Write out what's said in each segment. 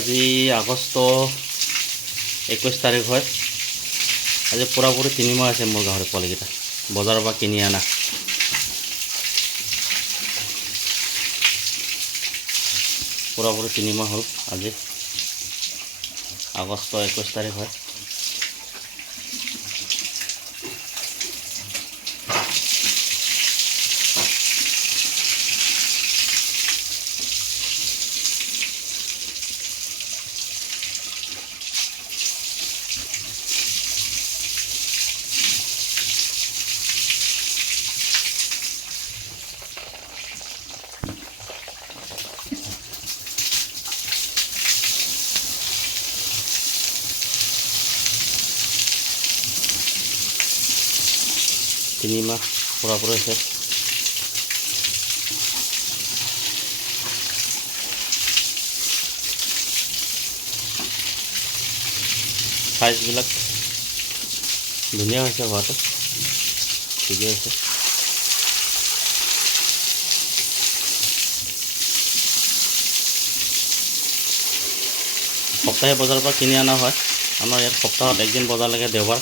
আজি আগষ্ট 21 তাৰিখ হয়। আজি পুৰাপুৰি 3 মাহ আছে মোৰ গাহৰি পোৱালিকেইটা বজাৰৰ পৰা কিনি আনা। পুৰাপুৰি 3 মাহ হ'ল। আজি আগষ্ট 21 তাৰিখ হয়। তিনি মাহ পুৰাপুৰি হৈছে। সাইজবিলাক ধুনীয়া হৈছে, হোৱাটো ঠিকে আছে। সপ্তাহে বজাৰৰ পৰা কিনি অনা হয়। আমাৰ ইয়াত সপ্তাহত একদিন বজাৰ লাগে, দেওবাৰ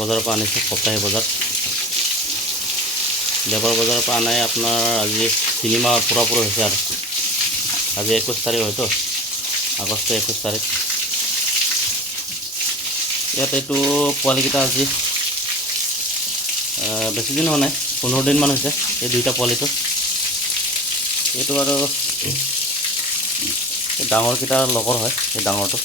বজাৰৰ পৰা আনিছে। সপ্তাহে বজাৰ দেওবাৰ বজাৰৰ পৰা আনাই আপোনাৰ আজি 3 মাহ পুৰাপুৰি হৈছে। আৰু আজি 21 তাৰিখ হয়তো, আগষ্ট 21 তাৰিখ। ইয়াত এইটো পোৱালিকেইটা আজি বেছি দিন হোৱা নাই, 15 দিনমান হৈছে এই দুইটা পোৱালিটো। এইটো আৰু ডাঙৰকেইটাৰ লগৰ হয়। এই ডাঙৰটো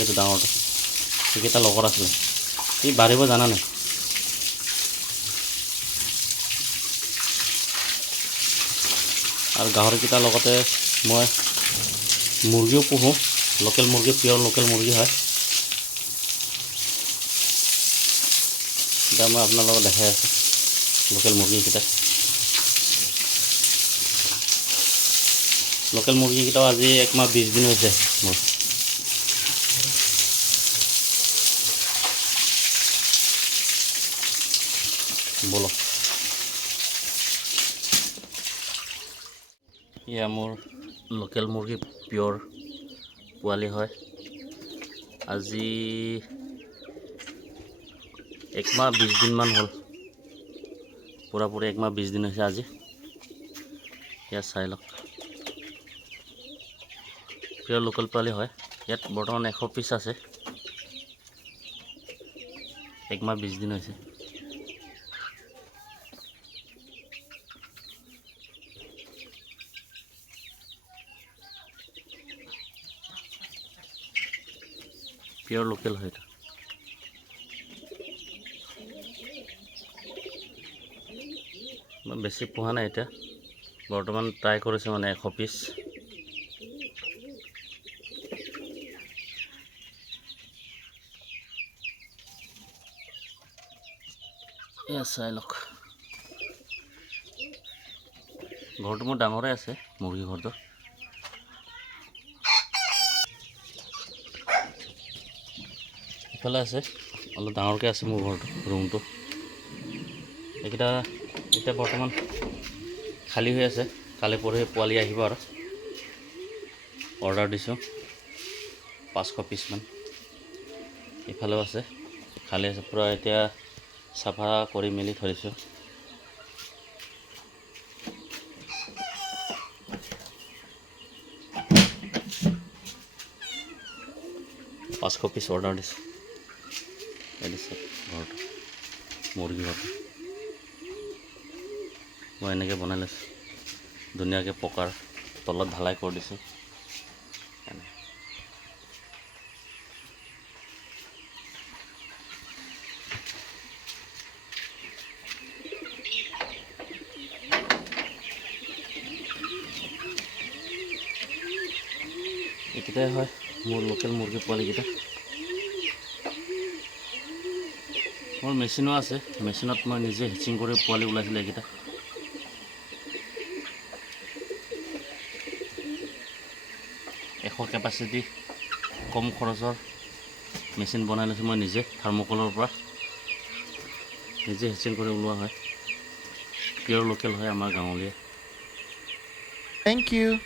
এইটো ডাঙৰটো সেইকেইটা লগৰ আছিলে। ই বাঢ়িব জানা নাই। আৰু গাহৰিকেইটাৰ লগতে মই মুৰ্গীও পোহোঁ। লোকেল মুৰ্গী, পিয়ৰ লোকেল মুৰ্গী হয়। এতিয়া মই আপোনাৰ লগত দেখাই আছোঁ লোকেল মুৰ্গীকেইটা। লোকেল মুৰ্গীকেইটাও আজি 1 মাহ 20 দিন হৈছে মোৰ। বলো, এয়া মোৰ লোকেল মুৰ্গী পিয়ৰ পোৱালি হয়। আজি 1 মাহ 20 দিনমান হ'ল। পুৰাপুৰি 1 মাহ 20 দিন হৈছে আজি। ইয়াত চাই লওক, পিয়ৰ লোকেল পোৱালি হয়। ইয়াত বৰ্তমান 100 পিচ আছে। 1 মাহ 20 দিন হৈছে। পিয়ৰ লোকেল হয় এটা। মই বেছি পোহা নাই এতিয়া, বৰ্তমান ট্ৰাই কৰিছোঁ মানে 100 পিচ। এয়া চাই লওক, ঘৰটো মোৰ ডাঙৰে আছে, মুৰ্গী ঘৰটো। ইফালে আছে, অলপ ডাঙৰকৈ আছে মোৰ ঘৰটো, ৰুমটো। এইকেইটা এতিয়া বৰ্তমান খালী হৈ আছে। কালি পৰহি পোৱালি আহিব আৰু অৰ্ডাৰ দিছোঁ 500 পিচমান। ইফালেও আছে, খালী আছে পূৰা। এতিয়া চাফা কৰি মেলি থৈছোঁ। পাঁচশ পিচ অৰ্ডাৰ দিছোঁ। এই দিছে ঘৰটো, মুৰ্গী ঘৰটো মই এনেকৈ বনাই লৈছোঁ। ধুনীয়াকৈ পকাৰ তলত ঢালাই কৰি দিছোঁ। এইকেইটাই হয় মোৰ লোকেল মুৰ্গী পোৱালিকেইটা। মোৰ মেচিনো আছে, মেচিনত মই নিজে হেচিং কৰি পোৱালি ওলাইছিলোঁ এইকেইটা। 100 কেপাচিটি কম খৰচৰ মেচিন বনাই লৈছোঁ মই নিজে থাৰ্মকলৰ পৰা নিজে হেচিং কৰি ওলোৱা হয় পিয়ৰ লোকেল হয় আমাৰ গাঁৱলীয়া Thank you.